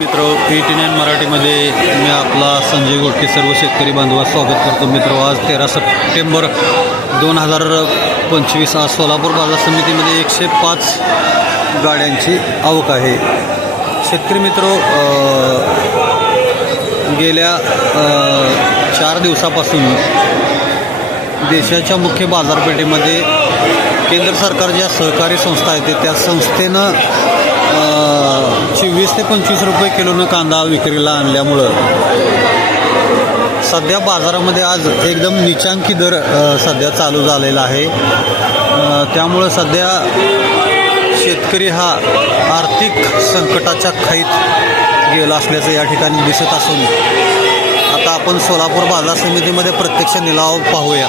मित्र eighty nine मराठीमध्ये मी आपला संजय गोटके सर्व शेतकरी बांधवास स्वागत करतो. मित्र आज तेरा सप्टेंबर दोन हजार पंचवीस आज सोलापूर बाजार समितीमध्ये एकशे पाच गाड्यांची आवक आहे. शेतकरी मित्र गेल्या चार दिवसापासून देशाच्या मुख्य बाजारपेठेमध्ये केंद्र सरकार ज्या सहकारी संस्था आहेत त्या संस्थेनं वीस ते पंचवीस रुपये किलोनं कांदा विक्रीला आणल्यामुळं सध्या बाजारामध्ये आज एकदम निचांकी दर सध्या चालू झालेला आहे. त्यामुळं सध्या शेतकरी हा आर्थिक संकटाच्या खाईत गेला असल्याचं या ठिकाणी दिसत असून आता आपण सोलापूर बाजार समितीमध्ये प्रत्यक्ष निलाव पाहूया.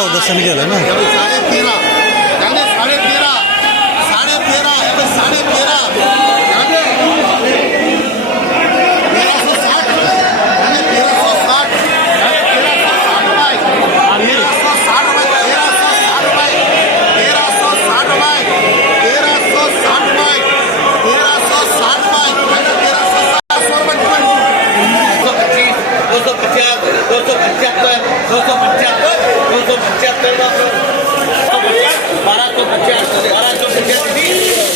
था उधर से निकला ना साढ़े तेरह। साढ़े तेरह। साढ़े तेरह। साढ़े तेरह। Three.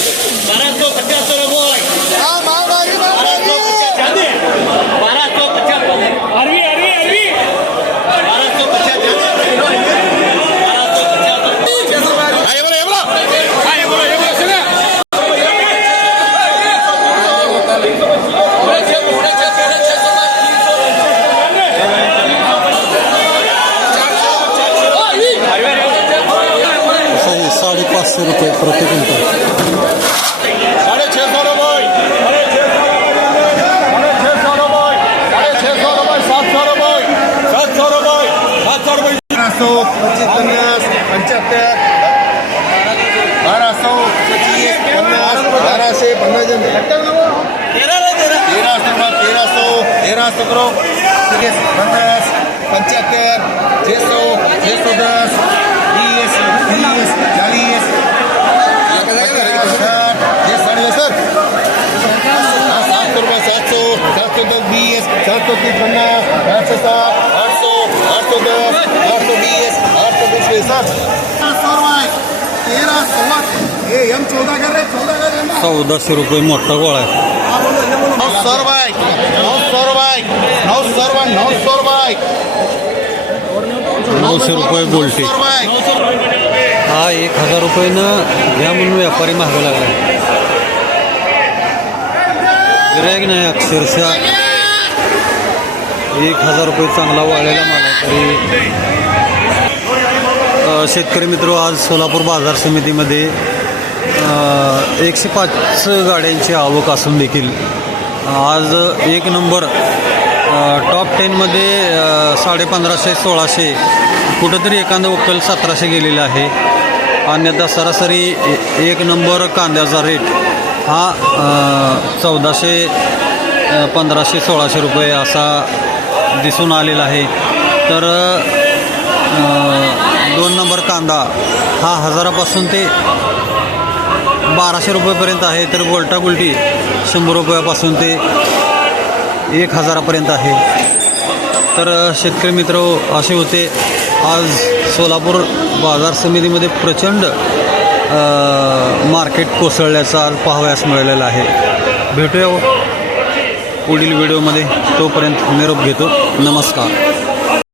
सात सौ रुपये बारह सौ पच्चीस पन्नास पंचहत्तर बारह सौ पच्चीस पन्नास बारह से पन्नास तेरह सौ तेरह सौ तेरह सौ करो ठीक है पन्नास पंचहत्तर छः सौ छः सौ दस बीस तीस चालीस साठ ये साढ़े सर सात सौ रुपये सात सौ सात सौ दस बीस सात सौ तीस पन्नास आठ सौ सात आठ सौ आठ सौ दस आठ सौ बीस आठ सौ बीस सात सौ रुपये तेरह सोलह ये हम चौदह कर रहे चौदह कर रहे चौदाशे रुपये मोठा गोळा आहे नौ सौ रुपये. नऊशे रुपये रुपये. हा एक हजार रुपयानं घ्या म्हणून व्यापारी महागा लागला. गिरायक नाही अक्षरशः. एक हजार रुपये चांगला वाढलेला माल आहे तरी शेतकरी मित्र आज सोलापूर बाजार समितीमध्ये एकशे पाच गाड्यांची आवक असून देखील आज एक नंबर टॉप टेनमध्ये साडेपंधराशे सोळाशे कुठंतरी एखादं वक्कल सतराशे गेलेलं आहे. अन्यथा सरासरी ए- एक नंबर कांद्याचा रेट हा चौदाशे पंधराशे सोळाशे रुपये असा दिसून आलेला आहे. तर दोन नंबर कांदा हा हजारापासून ते बाराशे रुपयेपर्यंत आहे. तर गोल्टा गुलटी शंभर रुपयापासून ते एक हजारापर्यंत आहे. तर शेतकरी मित्र असे होते आज सोलापूर बाजार समितीमध्ये प्रचंड मार्केट कोसळल्याचा आज पाहावयास मिळालेला आहे. भेटूया हो. पुढील व्हिडिओमध्ये तोपर्यंत निरोप घेतो. नमस्कार.